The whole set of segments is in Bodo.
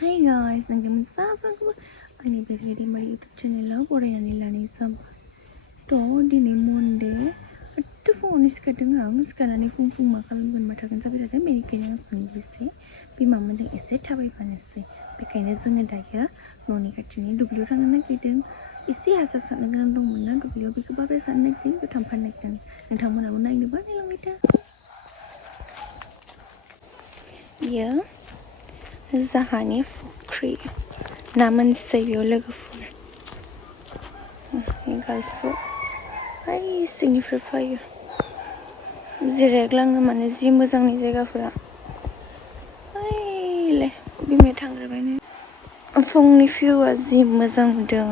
Hi guys, nandun sa ani bergedi mari YouTube channel barayanani lani sampai. To dini Monday attu phone iskadeng ang sekarang fung ma खालामगोन मा थागोन जाबाय थादों बेनिखायनो आं सोंनोसै बिमामोनजों एसे थाबायफानोसै बेखायनो जोङो दायो न'नि खाथिनि दुब्लियाव थांनो नागिरदों एसे हासार सारनो गोनां दंमोन ना दुब्लियाव बेखौ बाब्राय सारनो नागिरदों बेखौ थांफानो नागिरदों नोंथांमोनाबो नायनोबा नायलांबाय था बियो जाहानि फुख्रि ना मोनसै बेयाव लोगोफोर गालफु ओइ सिंनिफ्राय फैयो जिरायग्लांनो माने जि मोजांनि जायगाफोरा ओइले बिमाया थांग्रोबायनो फुंनि भिउआ जि मोजां नुदों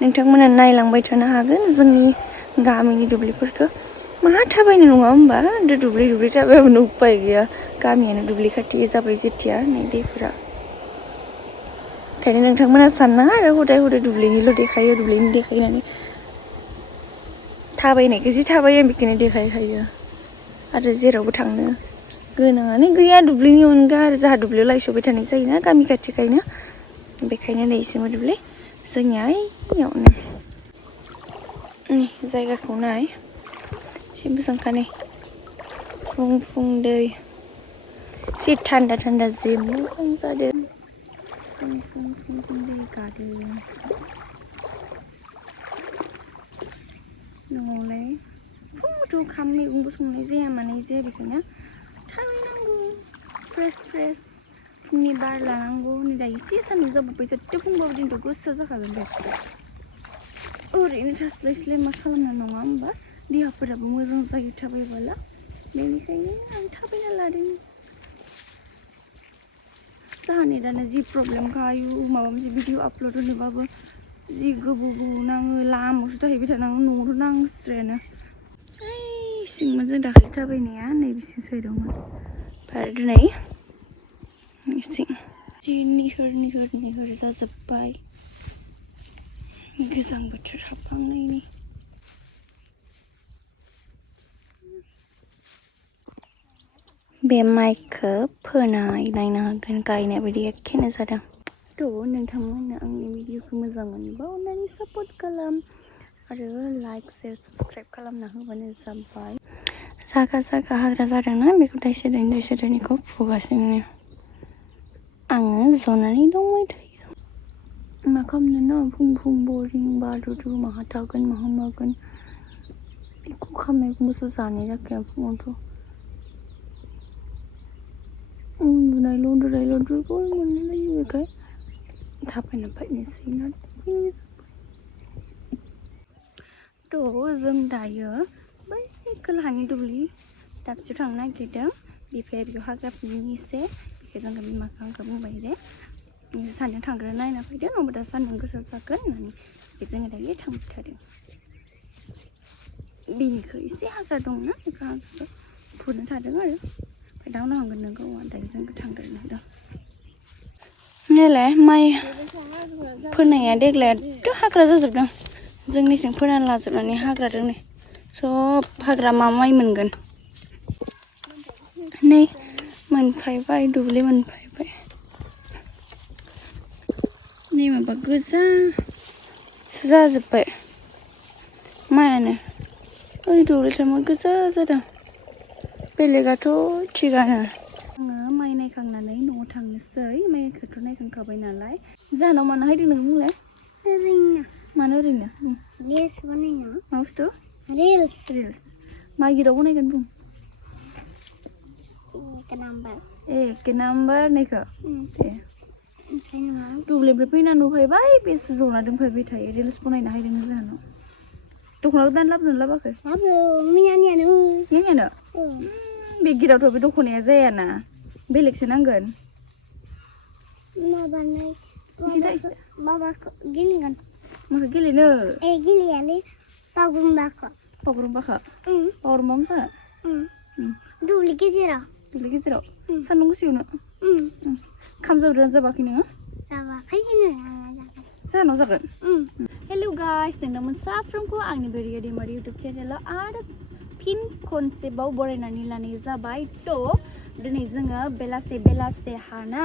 नोंथांमोना नायलांबाय थानो हागोन जोंनि गामिनि दुब्लिफोरखौ मा थाबायनो नङा होमबा दुब्लि थाबायाबानो उपाय गैया गामियानो दुब्लि खाथि जाबाय जेथिया नै दैफोरा ओंखायनो नोंथांमोना साननाङा आरो हदाय दुब्लिनिल' देखायो दुब्लिनि देखायनानै थाबायनायखौ जि थाबायो आं बेखौनो देखायखायो आरो जेरावबो थांनो गोनाङानो गैया दुब्लिनि अनगा आरो जोंहा दुब्लियाव लायस'बाय थानाय जायोना गामि खाथिखायनो बेखायनो नै इसोमो दुब्लि जोंनिया ओइयावनो नै जायगाखौ नाय एसे मोजांखा नै फुं दै एसे थान्दा जि मोजां जादों फुं दै गादों न'आवलाय फुङावथ' ओंखाम मैगंबो संनाय जाया मानाय जाया बेखायनो थाबायनांगौ फ्रेस फुंनि बार लानांगौ नै दा एसे सान्दुं जाबोबाय जेट्टे फुंबाबो दिनैथ' गोसो जाखागोन दे ओरैनो थास्लायस्लाय मा खालामनो नङा होमबा देहाफोराबो मोजां जायो थाबायबोला बेनिखायनो आं थाबायना लादों जोंहा नेटानो जि प्रब्लेम खायो माबा मोनसे भिडिअ आपल'ड होनोबाबो जि गोबाव नाङो लामायावसो थाहैबाय थानांगौ न'आवथ' नांस्रायानो ओइ सिंमोन जों दाखालि थाबायनाया नैबेसिम सहैदोंमोन ओमफ्राय दिनै सिं जि निहोर जाजोब्बाय गोजां बोथोर हाबहांनायनि बे माइखौ फोनाय नायनो हागोन गायनाय बायदि एखेनो जादों थ' नोंथांमोना आंनि भिडिअखौ मोजां मोनोबा अननानै सापर्ट खालाम आरो लाइक शेयार साबस्क्राइब खालामना होबानो जाबाय जागा हाग्रा जादोंना बेखौ दायसे फुगासिनो आङो जनानै दंबाय थायो मा खालामनो ना फुं बरिं बारुदु माहा थागोन माहा मागोन बेखौ खालामनायखौबोसो जानाय जाखाया फुङावथ' उन्दुनायल' दुरबल मोनलायलायो बेखाय थाबायना फैनोसै ना थ' जों दायो बै खोलाहानि दुब्लि दाबसेयाव थांनो नागिरदों बिफाया बेयाव हाग्रा फुनो एसे बेखौ जोंखौ बिमाखौ आंखौ बुंबाय दे सान्दुं थांग्रो नायना फैदों नङाबा दा सान्दुं गोसा जागोन होननानै जोङो दायो थांबाय थादों बेनिखौ एसे हाग्रा दंना बेखौ हाग्राखौ फुनो थादों आरो ओमफ्राय दा उनाव हांगोन नोंखौ दायो जोंखौ थांग्रोनो होदों नायलाय माइ फोनाया देग्लाय एथ' हाग्रा जाजोबदों जोंनिसिं फोना लाजोबनानै हाग्रा दं नै सब हाग्रा मा माइ मोनगोन नै मोनफायबाय दुब्लि मोनफायबाय नै माबा गोजासो जाजोब्बाय माइआनो ओइ दुब्लिथिं मा गोजा जादों बेलेगाथ' थिगानो आङो माइ नायखांनानै न'आव थांनोसै माइखौथ' नायखांखाबाय नालाय जाहानाव मानो हायदों नों बुंलाय ओरैनो मानो ओरैनो रिल्स बानायनो मा बुस्थु रिल्स मा गिराव बनायगोन बुं एक नाम्बार नायखो ए दुब्लिनिफ्राय फैना नुफैबाय बेसे जना दोनफैबाय थायो रिल्स बनायना हायदों जाहानाव दख'ना गोदान लाबोनो लाबोआखै मैयानियानो बे गिरावथ' बे दख'नाया जायाना बेलेगसो नांगोन माबाखौ गेलेगोन माखौ गेलेनो गेलेयालै बागुरुम्बाखौ बागुरुम्बा मोसा दुब्लि गेजेराव सान्दुं गोसायावनो ओंखाम जादोंना जाबाखै नोङो जाबाखै जाहानाव जागोन हेल' गाइस नोंथांमोन साफ्रोमखौ आंनि बेरिया दैमारि इउटुब चेनेलाव आरो फिन खनसेबाव बरायनानै लानाय जाबाय थ' दिनै जोङो बेलासे हाना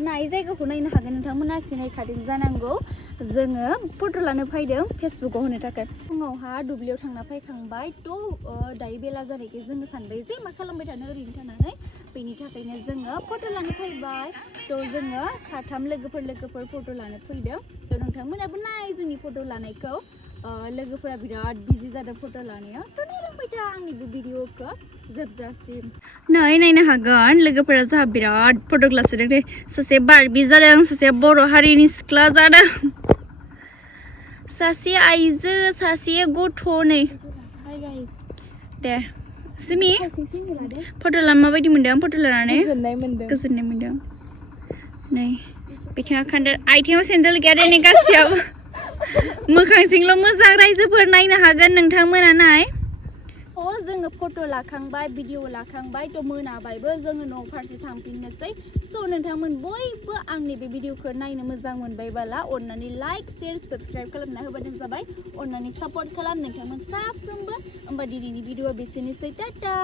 नाय जायगाखौ नायनो हागोन नोंथांमोना सिनायखादों जानांगौ जोङो फट' लानो फैदों फेसबुकआव होनो थाखाय फुङावहा दुब्लियाव थांना फैखांबाय थ' दायो बेला जानायखाय जोङो सानबाय जे मा खालामबाय थानो ओरैनो थानानै बेनि थाखायनो जोङो फट' लानो फैबाय थ' जोङो साथाम लोगोफोर फट' लानो फैदों थ' नोंथांमोनाबो नाय जोंनि फट' लानायखौ लोगोफोरा बिराद बिजि जादों फट' लानायाव थ' नायलांबाय था आंनि बे भिडिअखौ जोबजासिम नायनो हागोन लोगोफोरा जोंहा बिराद फट' लासोदों दे सासे बारबि जादों सासे बर' हारिनि सिख्ला जादों सासे आइजो सासे गथ' नै दे सिमि फट' लानो माबायदि मोनदों फट' लानानै गोजोननाय मोनदों नै बिथिङा खान्दा आथिङाव सेन्देल गैया दे नै गासैयाव मोखांसिंल' मोजां रायजोफोर नायनो हागोन नोंथांमोना नाय जोङो फट' लाखांबाय भिडिअ लाखांबाय थ' मोनाबायबो जोङो न' फारसे थांफिननोसै स' नोंथांमोन बयबो आंनि बे भिडिअखौ नायनो मोजां मोनबायबाला अननानै लाइक शेयार साबस्क्राइब खालामना होबानो जाबाय अननानै सापर्ट खालाम नोंथांमोन साफ्रोमबो होमबा दिनैनि भिडिअआ बेसेनोसै टाटा